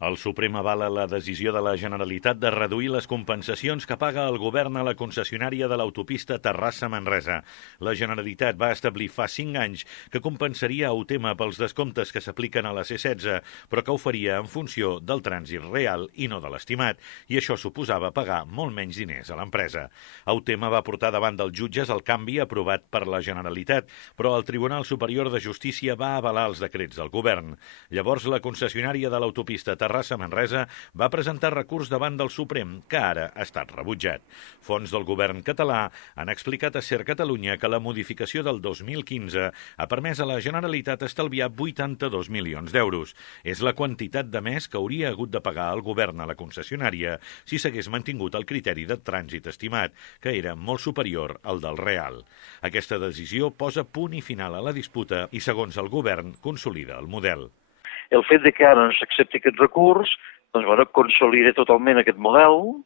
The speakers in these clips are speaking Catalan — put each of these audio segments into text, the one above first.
El Suprem avala la decisió de la Generalitat de reduir les compensacions que paga el govern a la concessionària de l'autopista Terrassa-Manresa. La Generalitat va establir fa 5 anys que compensaria a Autema pels descomptes que s'apliquen a la C-16, però que ho faria en funció del trànsit real i no de l'estimat, i això suposava pagar molt menys diners a l'empresa. Autema va portar davant dels jutges el canvi aprovat per la Generalitat, però el Tribunal Superior de Justícia va avalar els decrets del govern. Llavors, la concessionària de l'autopista Terrassa-Manresa va presentar recurs davant del Suprem, que ara ha estat rebutjat. Fonts del govern català han explicat a Ser Catalunya que la modificació del 2015 ha permès a la Generalitat estalviar 82 milions d'euros. És la quantitat de més que hauria hagut de pagar el govern a la concessionària si s'hagués mantingut el criteri de trànsit estimat, que era molt superior al del real. Aquesta decisió posa punt i final a la disputa i, segons el govern, consolida el model. El fet de que ara no s'accepti aquest recurs, consolida totalment aquest model,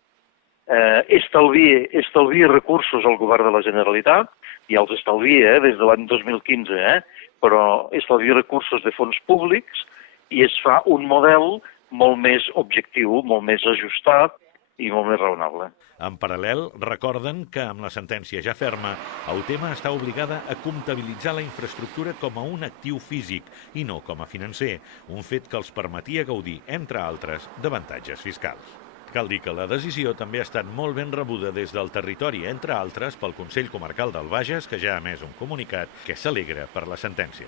estalvia recursos al govern de la Generalitat, i els estalvia des de l'any 2015, però estalvia recursos de fons públics i es fa un model molt més objectiu, molt més ajustat i molt més raonable. En paral·lel, recorden que amb la sentència ja ferma, Autema està obligada a comptabilitzar la infraestructura com a un actiu físic i no com a financer, un fet que els permetia gaudir, entre altres, d'avantatges fiscals. Cal dir que la decisió també ha estat molt ben rebuda des del territori, entre altres pel Consell Comarcal del Bages, que ja ha emès un comunicat que s'alegra per la sentència.